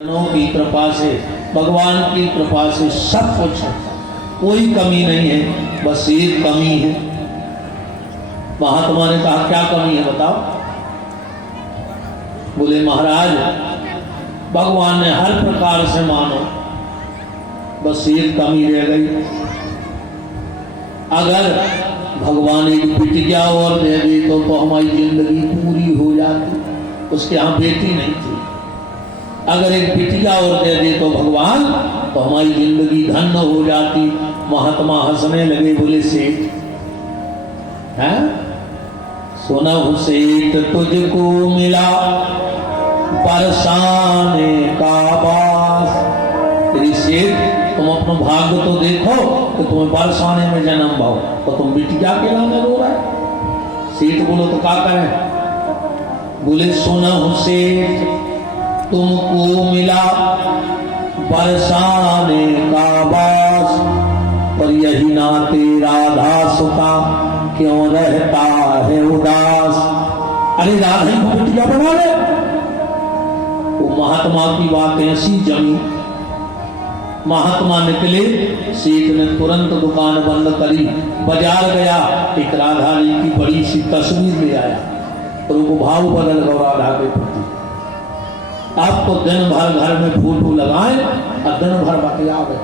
की कृपा से, भगवान की कृपा से सब कुछ है, कोई कमी नहीं है। बस एक कमी है। महात्मा ने कहा क्या कमी है बताओ? बोले महाराज भगवान ने हर प्रकार से मानो, बस एक कमी रह गई। अगर भगवान एक बिटिया और दे दे तो हमारी जिंदगी पूरी हो जाती। उसके यहाँ बेटी नहीं थी, अगर एक बिटिया और दे दे तो भगवान तो हमारी जिंदगी धन्य हो जाती। महात्मा हंसने लगे, बोले सेठ है सुना सेठ तुझको मिला बरसाने का बास। तेरी सेठ तुम अपना भाग्य तो देखो कि तुम्हें बरसाने में जन्म भाव, तो तुम बिटिया के लाने रो रहा है। सेठ बोलो तो क्या करें? बोले सुना सेठ तुमको मिला बरसाने का बास, पर यही नाते राधा सुता क्यों रहता है उदास। अरे राधा को बिटिया बना ले। वो महात्मा की बात ऐसी जमी। महात्मा निकले, सेठ ने तुरंत दुकान बंद करी, बाजार गया, एक राधा रानी की बड़ी सी तस्वीर ले आया और वो भाव बदल गया राधा के प्रति। आप तो दिन भर घर में फोटो लगाए और दिन भर बतियावे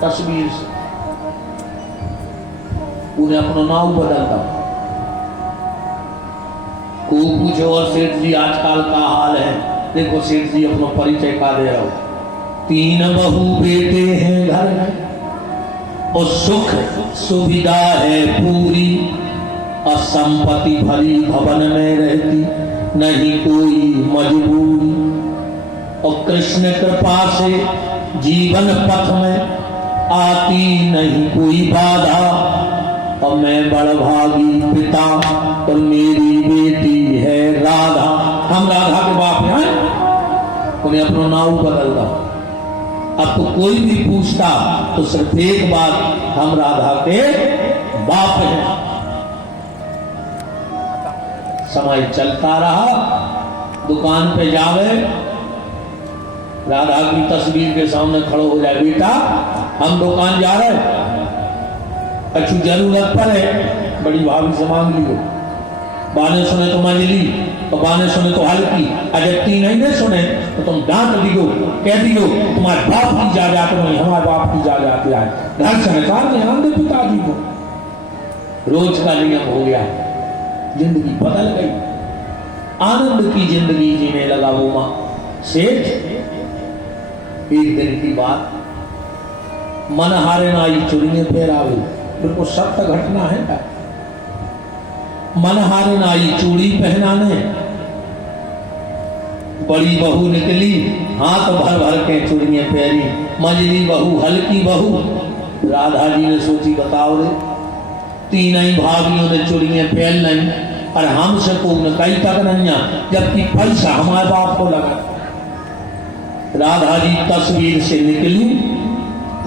तस्वीर से, उन्हें अपना नाम बदलता। को पूछे और सेठ जी आजकल का हाल है? देखो सेठ जी अपना परिचय का दे रहा हूं। 3 बहू बेटे हैं घर में और सुख सुविधा है पूरी, और संपत्ति भरी भवन में रहती, नहीं कोई मजबूरी। और कृष्ण कृपा से जीवन पथ में आती नहीं कोई बाधा, और मैं बड़भागी पिता और मेरी बेटी है राधा। हम राधा के बाप हैं, उन्हें अपना नाम बदल दो। अब तो कोई भी पूछता तो सिर्फ एक बात, हम राधा के बाप हैं। समय चलता रहा, दुकान पे जावे, राधा की तस्वीर के सामने खड़ो हो जाए, बेटा हम दुकान जा रहे हैं, अच्छी जरूरत पर है, बड़ी भाभी से मांग लियो। बाने सुने तो मंजली, तो बाने सुने तो हल्की, अगर तीन नहीं सुने तो तुम डांट दियो, कह दियो तुम्हारे बाप की जायदाद नहीं, हमारे बाप की जायदाद आए। घर से निकाल दे आनंद पिताजी को। रोज का नियम हो गया, जिंदगी बदल गई, आनंद की जिंदगी जीने लगा वो मां सेठ। एक दिन की बात, मन हारे नाई चुड़िए पहरावे, बिल्कुल सत्य घटना है क्या? मन हारे नाई चूड़ी पहनाने, बड़ी बहू निकली हाथ भर भर के चूड़िए पहनी, मंझली बहू हल्की बहू। राधा जी ने सोची बताओ रे, 3 ही भाभियों ने चूड़िए पहन नहीं और हमसे को कई तक नहीं, जबकि पैसा हमारे बाप को लगा। राधा जी तस्वीर से निकली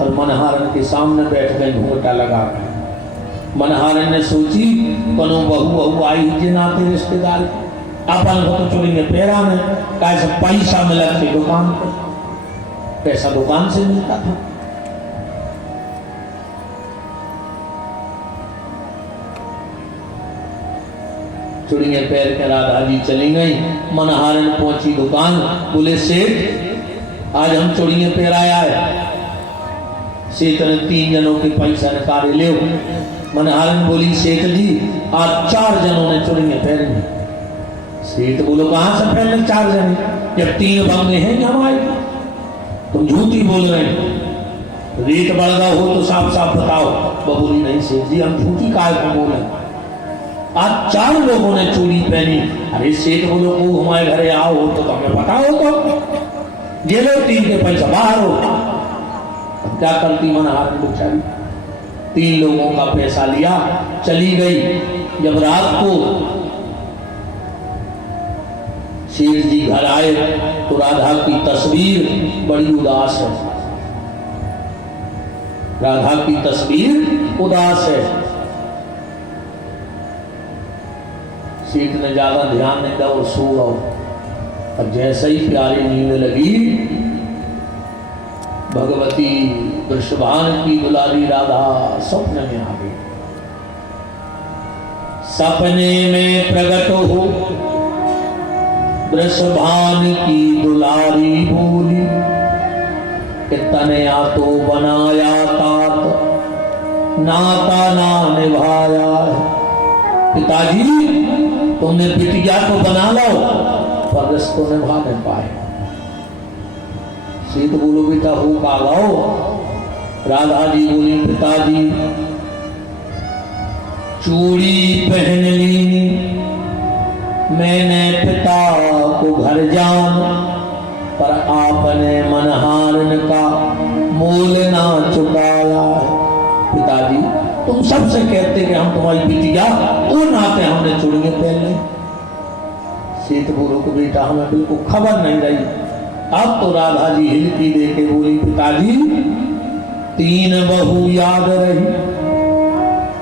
और मनहारन के सामने बैठ गई घूंघटा लगा। मनहारन ने सोची कनो बहू बहू आई जे नाते रिश्तेदार, अपन को तो चुड़िए पैरा में कैसे पैसा मिला थे दुकान पर, पैसा दुकान से मिलता था। चुड़िए पैर के राधा जी चली गई। मनहारन पहुंची दुकान, बोले सेठ आज हम चूड़िए पहराया है। सेठ ने 3 जनों के पैसा निकाले ले। मनहारन बोली सेठ जी आज 4 जनों ने चूड़िए पहनी। सेठ बोलो कहां से पहले 4 जने, जब 3 बंदे हैं हमारे? तुम झूठी बोल रहे हो, रेट बढ़ गया हो तो साफ साफ बताओ। बोली नहीं सेठ जी हम झूठी काय को बोले, आज 4 लोगों ने चूड़ी पहनी। अरे सेठ बोलो को हमारे घरे आओ तो तुम्हें पता हो तो ये लो 3 के पैसा बाहर हो। क्या करती मनहारन बेचारी, 3 लोगों का पैसा लिया चली गई। जब रात को शेर जी घर आए तो राधा की तस्वीर बड़ी उदास है। राधा की तस्वीर उदास है। सेठ ने ज्यादा ध्यान नहीं दिया और सो गया। और जैसे ही प्यारी नींद लगी भगवती वृषभान की दुलारी राधा स्वप्न में आ गई। सपने में प्रकट हो वृषभान की दुलारी बोली कि तनया तो बनाया तात, नाता ना निभाया। पिताजी तुमने बिटिया तो बना लो पर रिश्तों निभा नहीं पाए। सीत बोलो बेटा हो का लाओ। राधा जी बोली पिताजी चूड़ी पहन ली मैंने पिता को घर जान, पर आपने मनहारन का मोल ना चुकाया है। पिताजी तुम सबसे कहते कि हम तुम्हारी बिटिया, वो नाते हमने चूड़ियां पहन ली। सीत बोलो को बेटा हमें बिल्कुल खबर नहीं रही। अब तो राधा जी हिलकी दे के बोली पिताजी 3 बहू याद रही,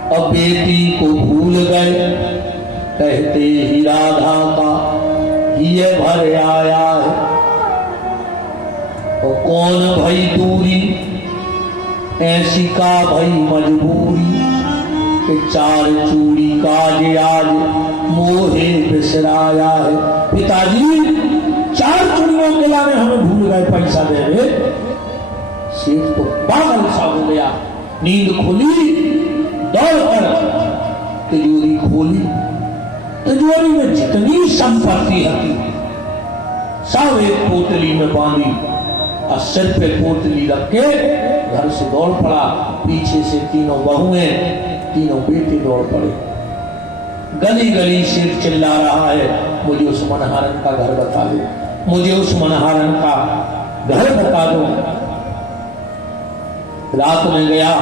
अब बेटी को भूल गए। कहते ही राधा का ये भर आया है। और कौन भई दूरी ऐसी का भई मजबूरी कि 4 चूड़ी काज आज मोहे बिसराया है। पिताजी 4 चूड़ियों के लाने हमें भूल गए, पैसा दे रहे। सेठ तो पागल सा हो गया। नींद खुली, दौड़कर तिजोरी खोली। तिजोरी में जितनी संपत्ति थी सब एक पोटली में बांधी और सिर पे पोटली रख के घर से दौड़ पड़ा। पीछे से 3 बहुएं 3 बेटे दौड़ पड़े। गली गली सेठ चिल्ला रहा है मुझे उस मनहारन का घर बता दो, मुझे उस मनहारन का घर बता दो। रात में गया,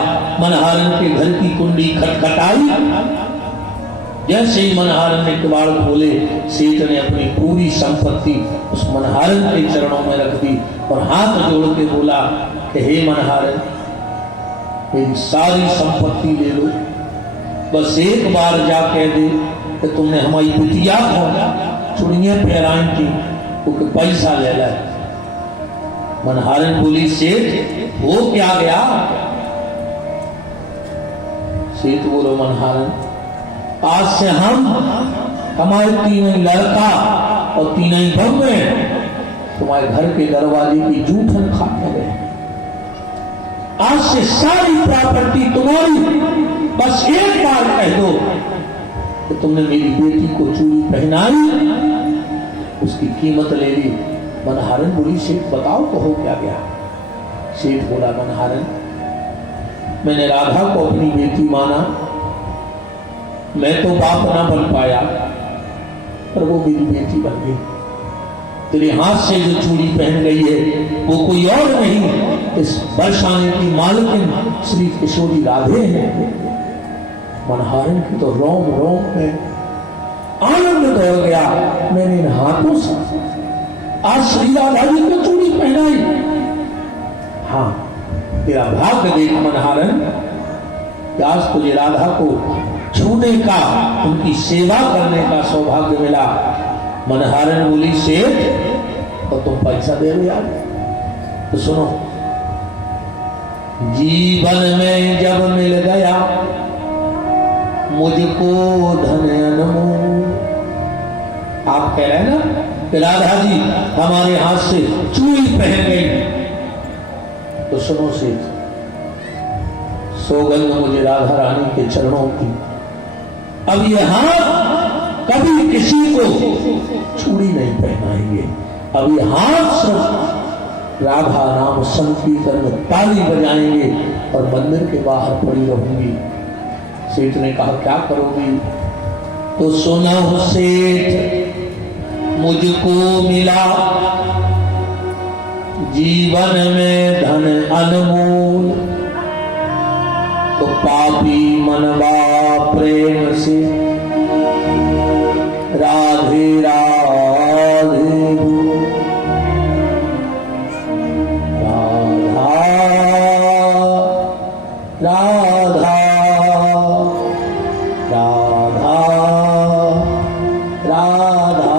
मनहारन के घर की कुंडी खटखटाई। जैसे ही मनहारन ने किवाड़ खोले, सेठ ने अपनी पूरी संपत्ति उस मनहारन के चरणों में रख दी और हाथ जोड़ के बोला कि हे मनहारन मेरी सारी संपत्ति ले लो, बस एक बार जा कह दे कि तुमने हमारी बिटिया को चूड़ियां पहनाई थी, क्योंकि पैसा ले ला। मनहारन बोली सेठ हो क्या गया? सेठ बोलो मनहारन आज से हम हमारे 3 लड़का और 3 बहुएं तुम्हारे घर के दरवाजे की जूठन खाने गए। आज से सारी प्रॉपर्टी तुम्हारी, बस एक बार कह दो कि तुमने मेरी बेटी को चूड़ी पहनाई, उसकी कीमत ले ली। मनहारन बोली सेठ बताओ तो हो क्या गया? सेठ बोला मनहारन मैंने राधा को अपनी बेटी माना, मैं तो बाप ना बन पाया पर वो मेरी बेटी बन गई। तेरे हाथ से जो चूड़ी पहन गई है वो कोई और नहीं, इस बरसाने की मालकिन श्री किशोरी राधे है। मनहारन की तो रोम रोम में आनंद दौड़ गया। मैंने इन हाथों से आज श्री राधा जी को चूड़ी पहनाई। हाँ तेरा भाग्य देख मनहारन, आज तुझे राधा को छूने का, उनकी सेवा करने का सौभाग्य मिला। मनहारन बोली सेठ तो तुम पैसा दे रहे यार। तो सुनो, जीवन में जब मिल गया मुझको धन अनमोल। आप कह रहे हैं ना कि राधा जी हमारे हाथ से चूड़ी पहन गई, तो सुनो सेठ सौगंध मुझे राधा रानी के चरणों की, अब ये हाथ कभी किसी को चूड़ी नहीं पहनाएंगे। अब ये हाथ सिर्फ राधा नाम संकीर्तन में ताली बजाएंगे और मंदिर के बाहर पड़ी रहूंगी। सेठ ने कहा क्या करोगी? तो सुनो सेठ मुझको मिला जीवन में धन अनमोल, तो पापी मनवा प्रेम से राधे राधे राधा राधा राधा राधा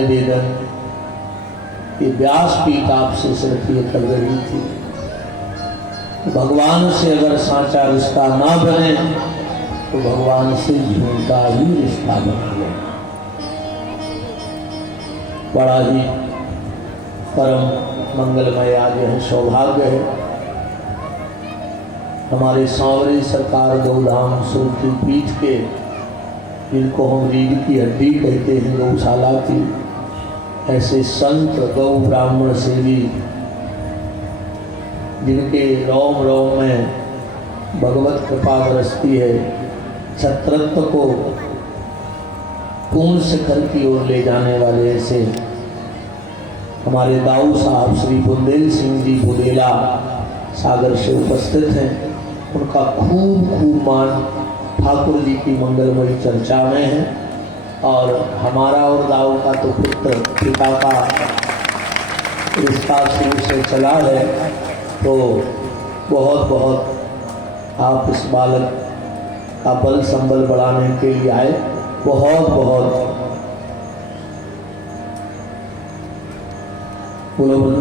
निवेदन कि व्यासपीठ आपसे सिर्फ ये कर रही थी, भगवान से अगर साचा रिश्ता ना बने तो भगवान से झूठा ही रिश्ता बना ले। बड़ा ही परम मंगलमय आज यह सौभाग्य है, हमारे सांवरे सरकार गौधाम सुरती पीठ के, जिनको हम रीढ़ की हड्डी कहते हैं, गौशाला की, ऐसे संत गौ ब्राह्मण सेवी, जिनके रोम रोम में भगवत कृपा बरसती है, छत्रत्व को पूर्ण शिखर की ओर ले जाने वाले ऐसे हमारे दाऊ साहब श्री बुंदेल सिंह जी बुदेला सागर से उपस्थित हैं। उनका खूब खूब मान ठाकुर जी की मंगलमयी चर्चा में है, और हमारा और दाऊ का तो पुत्र पिता का रिश्ता शुरू से चला है, तो बहुत बहुत आप इस बालक का बल संबल बढ़ाने के लिए आए, बहुत बहुत बोलो वृंदावन।